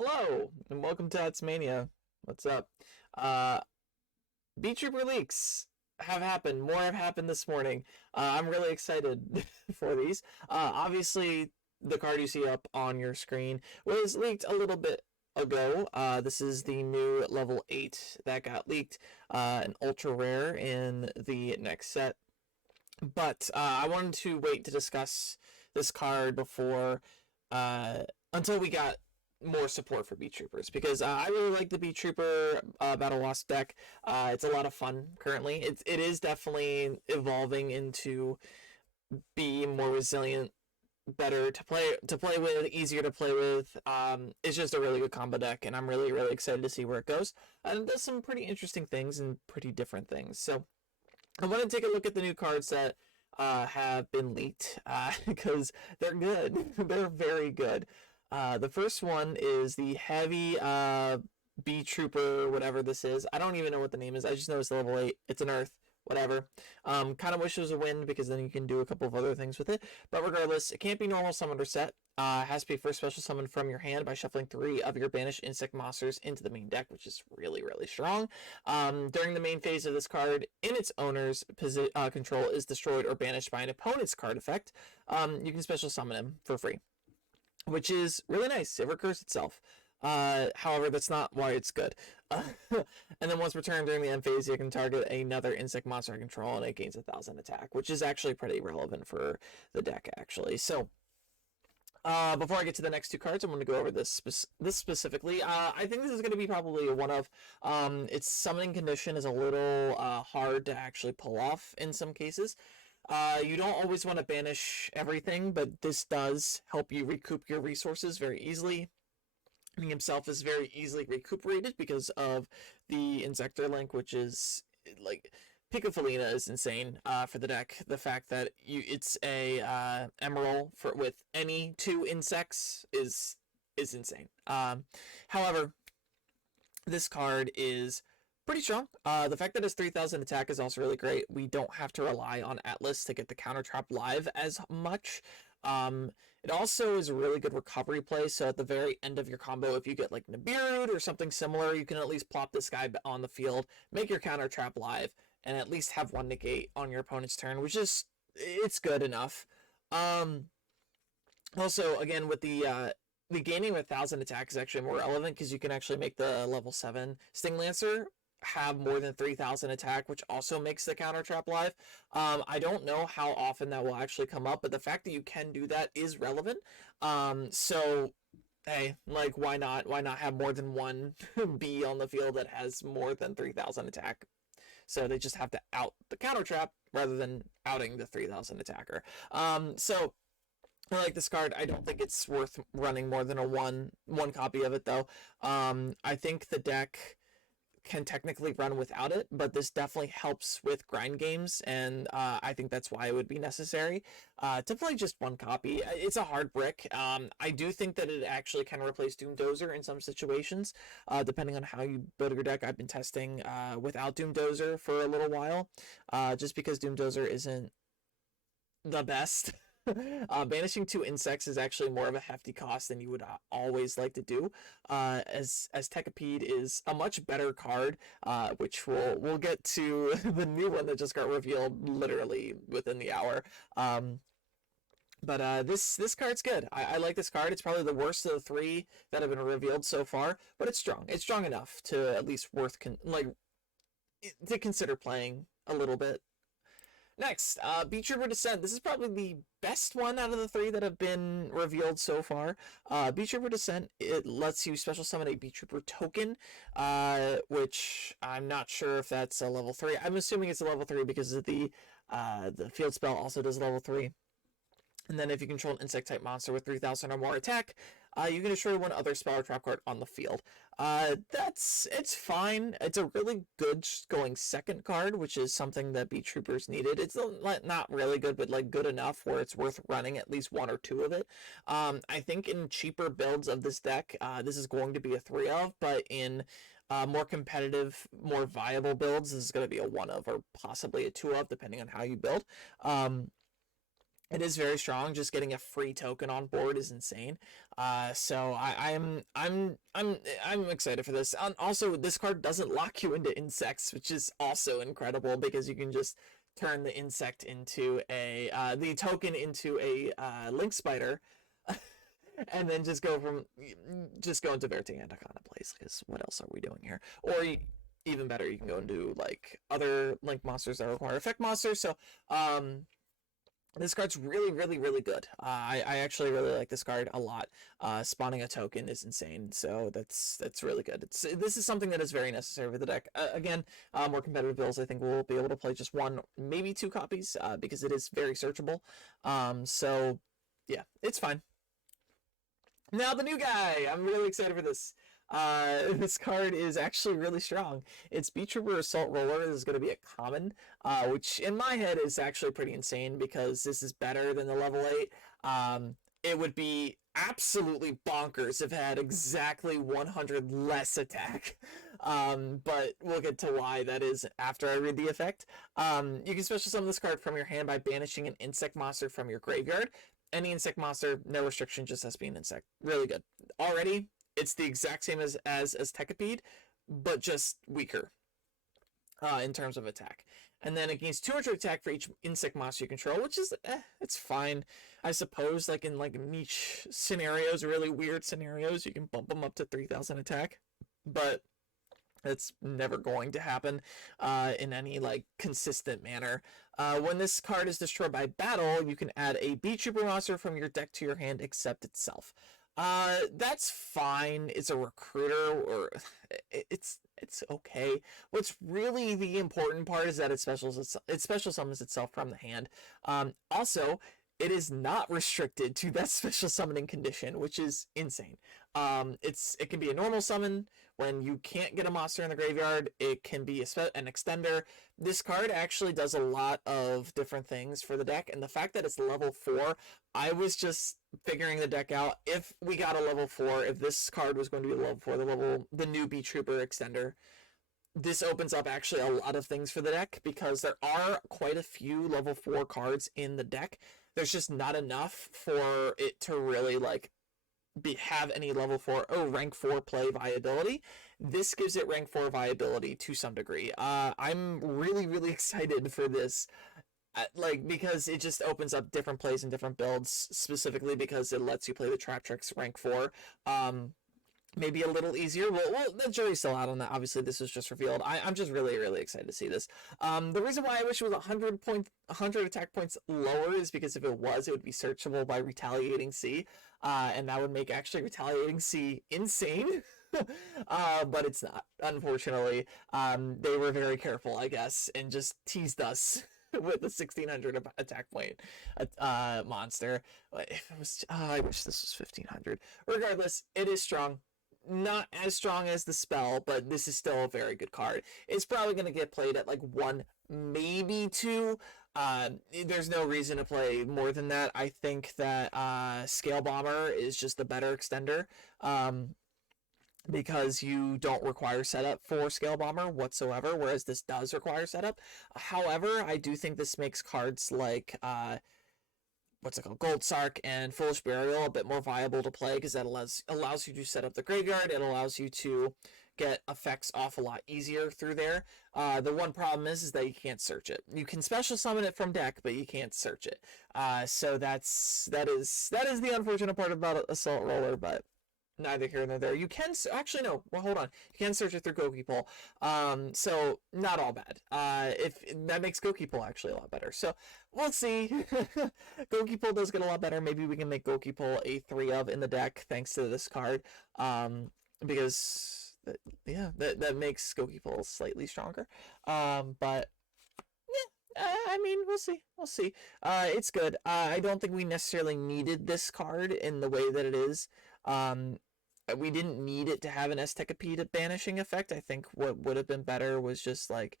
Hello, and welcome to Mania. What's up? Uh, Beetrooper leaks have happened. More have happened this morning. I'm really excited for these. Obviously, the card you see up on your screen was leaked a little bit ago. This is the new level 8 that got leaked, an ultra rare in the next set. But I wanted to wait to discuss this card before until we got more support for Beetroopers because I really like the Beetrooper Battle Wasp deck. It's a lot of fun currently. It is definitely evolving into be more resilient, better to play with, easier to play with. It's just a really good combo deck, and I'm really excited to see where it goes. And it does some pretty interesting things and pretty different things. So I want to take a look at the new cards that have been leaked because they're good. They're very good. The first one is the heavy Beetrooper, whatever this is. I don't even know what the name is. I just know it's level 8. It's an Earth, whatever. Kind of wish it was a wind because then you can do a couple of other things with it. But regardless, it can't be normal summoned or set. It has to be first special summon from your hand by shuffling 3 of your banished insect monsters into the main deck, which is really strong. During the main phase of this card, in its owner's control is destroyed or banished by an opponent's card effect, you can special summon him for free, which is really nice. It recurs itself. However, that's not why it's good. And then once returned during the end phase, you can target another insect monster I control, and it gains 1,000 attack, which is actually pretty relevant for the deck, actually. So, before I get to the next two cards, I'm going to go over this specifically. I think this is going to be probably a one-of. Its summoning condition is a little hard to actually pull off in some cases. You don't always want to banish everything, but this does help you recoup your resources very easily. He himself is very easily recuperated because of the Insector link, which is like Picofelina is insane for the deck. The fact that it's a Emerald with any 2 insects is insane. However, this card is pretty strong. The fact that it's 3,000 attack is also really great. We don't have to rely on Atlas to get the counter trap live as much. It also is a really good recovery play, so at the very end of your combo, if you get like Nibiru or something similar, you can at least plop this guy on the field, make your counter trap live, and at least have 1 negate on your opponent's turn, which is, it's good enough. Also, again, with the gaining 1,000 attack is actually more relevant because you can actually make the level 7 Sting Lancer have more than 3,000 attack, which also makes the counter trap live. I don't know how often that will actually come up, but the fact that you can do that is relevant. So hey, like, why not? Why not have more than one bee on the field that has more than 3,000 attack? So they just have to out the counter trap rather than outing the 3,000 attacker. So I like this card. I don't think it's worth running more than a one copy of it though. I think the deck can technically run without it, but this definitely helps with grind games, and I think that's why it would be necessary to play just 1 copy. It's a hard brick. I do think that it actually can replace Doomdozer in some situations, depending on how you build your deck. I've been testing without Doomdozer for a little while, just because Doomdozer isn't the best. Banishing 2 insects is actually more of a hefty cost than you would always like to do, as Tekapede is a much better card, which we'll get to the new one that just got revealed literally within the hour. But this card's good. I like this card. It's probably the worst of the 3 that have been revealed so far, but it's strong. It's strong enough to at least to consider playing a little bit. Next, Beetrooper Descent. This is probably the best one out of the 3 that have been revealed so far. Beetrooper Descent, it lets you special summon a Beetrooper token, which I'm not sure if that's a level 3. I'm assuming it's a level 3 because of the field spell also does level 3. And then if you control an insect-type monster with 3,000 or more attack, you can destroy 1 other spell or trap card on the field. It's fine. It's a really good going second card, which is something that Beetroopers needed. It's not really good, but like good enough where it's worth running at least 1 or 2 of it. I think in cheaper builds of this deck, this is going to be a 3 of, but in more competitive, more viable builds, this is going to be a 1 of or possibly a 2 of, depending on how you build. It is very strong. Just getting a free token on board is insane. So I'm excited for this. And also, this card doesn't lock you into insects, which is also incredible because you can just turn the insect into the token into a link spider, and then just go into Verti and Akana plays. Because what else are we doing here? Or even better, you can go into like other link monsters that require effect monsters. So this card's really, really, really good. I actually really like this card a lot. Spawning a token is insane, so that's really good. This is something that is very necessary for the deck. Again, more competitive builds, I think we'll be able to play just one, maybe two copies, because it is very searchable. So yeah, it's fine. Now the new guy. I'm really excited for this. This card is actually really strong. It's Beetrooper Assault Roller. This is going to be a common, which in my head is actually pretty insane because this is better than the level 8. It would be absolutely bonkers if it had exactly 100 less attack. But we'll get to why that is after I read the effect. You can special summon this card from your hand by banishing an insect monster from your graveyard. Any insect monster, no restriction, just has to be an insect. Really good. Already, it's the exact same as Tekapede, but just weaker in terms of attack. And then it gains 200 attack for each insect monster you control, which is, it's fine. I suppose, like in like niche scenarios, really weird scenarios, you can bump them up to 3,000 attack. But it's never going to happen in any like consistent manner. When this card is destroyed by battle, you can add a Beetrooper monster from your deck to your hand except itself. That's fine. It's a recruiter, or it's okay. What's really the important part is that it special summons itself from the hand. Also, it is not restricted to that special summoning condition, which is insane. It can be a normal summon when you can't get a monster in the graveyard. It can be an extender. This card actually does a lot of different things for the deck, and the fact that it's level 4, I was just figuring the deck out. If we got a level 4, if this card was going to be a level 4, the new Beetrooper extender, this opens up actually a lot of things for the deck because there are quite a few level 4 cards in the deck. There's just not enough for it to really like have any level 4 or rank 4 play viability. This gives it rank 4 viability to some degree. I'm really, really excited for this. Because it just opens up different plays and different builds, specifically because it lets you play the Trap Tricks rank 4. Maybe a little easier. Well, the jury's still out on that. Obviously, this was just revealed. I'm just really, really excited to see this. The reason why I wish it was 100 attack points lower is because if it was, it would be searchable by Retaliating Sea, and that would make actually Retaliating Sea insane. But it's not, unfortunately. They were very careful, I guess, and just teased us with the 1600 attack point monster. If it was, I wish this was 1500. Regardless, it is strong. Not as strong as the spell, but this is still a very good card. It's probably going to get played at like 1, maybe 2. There's no reason to play more than that. I think that Scale Bomber is just the better extender. Because you don't require setup for Scale Bomber whatsoever, whereas this does require setup. However, I do think this makes cards like Gold Sark and Foolish Burial a bit more viable to play because that allows you to set up the graveyard. It allows you to get effects off a lot easier through there. The one problem is that you can't search it. You can special summon it from deck, but you can't search it. So that is the unfortunate part about Assault Roller, but neither here nor there. You can actually no. Well, hold on. You can search it through Gokipole. So not all bad. If that makes Gokipole actually a lot better. So we'll see. Gokipole does get a lot better. Maybe we can make Gokipole a 3 of in the deck thanks to this card. Because that makes Gokipole slightly stronger. But I mean, we'll see. We'll see. It's good. I don't think we necessarily needed this card in the way that it is. We didn't need it to have an Estekapede banishing effect. I think what would have been better was just like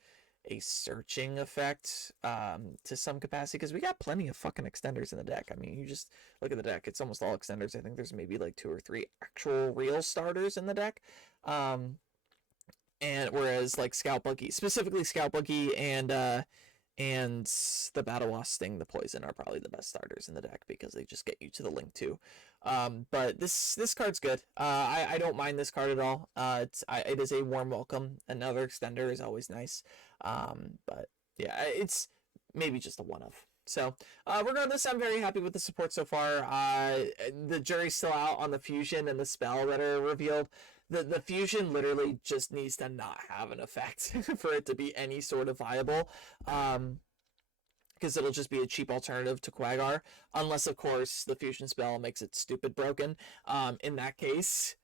a searching effect to some capacity, because we got plenty of fucking extenders in the deck. I mean, you just look at the deck, it's almost all extenders. I think there's maybe like 2 or 3 actual real starters in the deck. And whereas like Scout Buggy, specifically Scout Buggy and and the Battle Wasp, Sting, the Poison are probably the best starters in the deck because they just get you to the Link too. But this card's good. I don't mind this card at all. It is a warm welcome. Another extender is always nice. But yeah, it's maybe just a one of. So regardless, I'm very happy with the support so far. The jury's still out on the fusion and the spell that are revealed. The fusion literally just needs to not have an effect for it to be any sort of viable. Because it'll just be a cheap alternative to Quaggar, unless of course the fusion spell makes it stupid broken. In that case,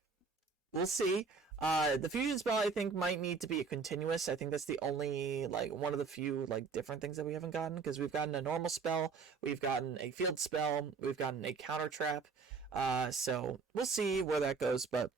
we'll see. The fusion spell I think might need to be a continuous. I think that's the only one of the few different things that we haven't gotten, because we've gotten a normal spell, we've gotten a field spell, we've gotten a counter trap. So we'll see where that goes, but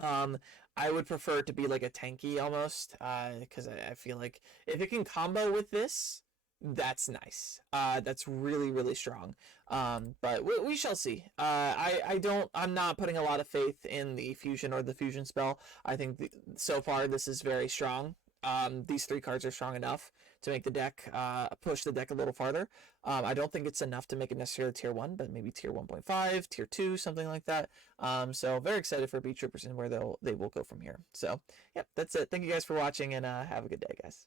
I would prefer it to be like a tanky almost, because I feel like if it can combo with this, that's nice. That's really, really strong. But we shall see. I'm not putting a lot of faith in the fusion or the fusion spell. I think so far this is very strong. These three cards are strong enough to make the deck, push the deck a little farther. I don't think it's enough to make it necessarily tier 1, but maybe tier 1.5, tier 2, something like that. So very excited for Beetroopers and where they will go from here. So, yeah, that's it. Thank you guys for watching, and have a good day, guys.